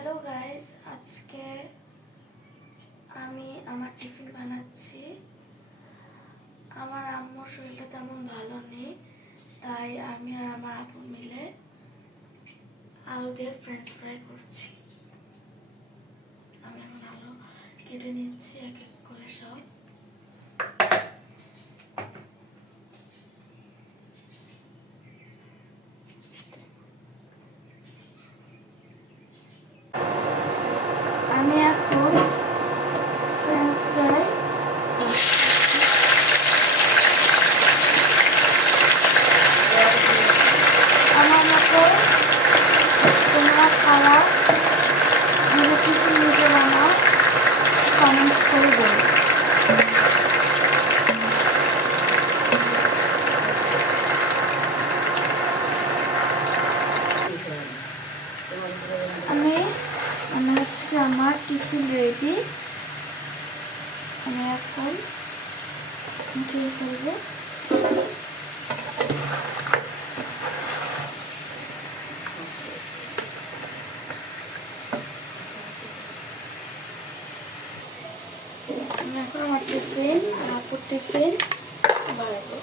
Hello guys আজকে আমি আমার টিফিন বানাচ্ছি। আমার আম্মুর শরীরটা তেমন ভালো নেই, তাই আমি আর আমার আপু মিলে আলু দিয়ে ফ্রেঞ্চ ফ্রাই করছি। আমি এখন আলু কেটে নিচ্ছি, এক এক করে সব আমি এখন ফ্রেঞ্চ ফ্রাই আমার মতো খাওয়া রেসিপি নিজে বানাও কমেন্টস করে বলো আমি আমি হচ্ছে কি আমার টিফিন রেডি আমি এখন উঠিয়ে ফেলব। এখন আমার টিফিন আপুর টিফিন বাড়াবো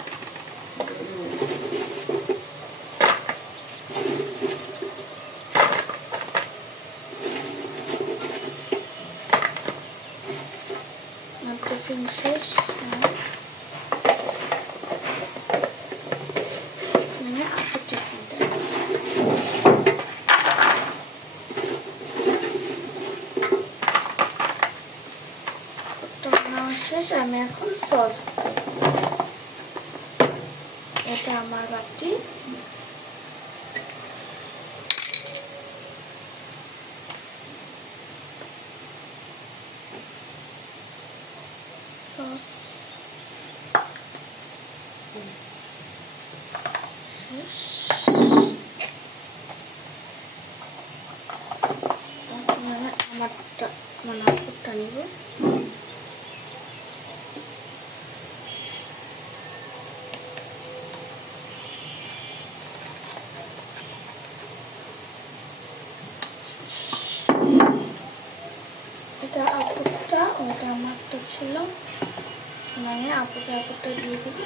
টিফিন শেষ হ্যাঁ। আমি আপুর টিফিনটা তো নেওয়া শেষ আমি এখন সস এটা আমার বাটি। সস শেষ। এখন আমি আমারটা এটা আপুরটা, ওটা আমারটা ছিল। মানে আপুকে আপুরটা দিয়ে দিবি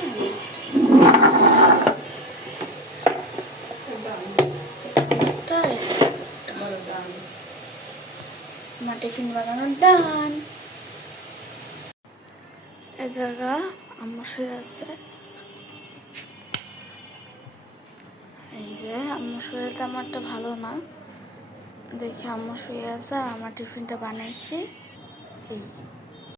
আমার এ জায়গা আমার আছে। এই যে আম্মুর শরীরটা আমারটা ভালো না। দেখে আম্মু শুয়ে আছে আর আমার টিফিনটা বানাইছি। এই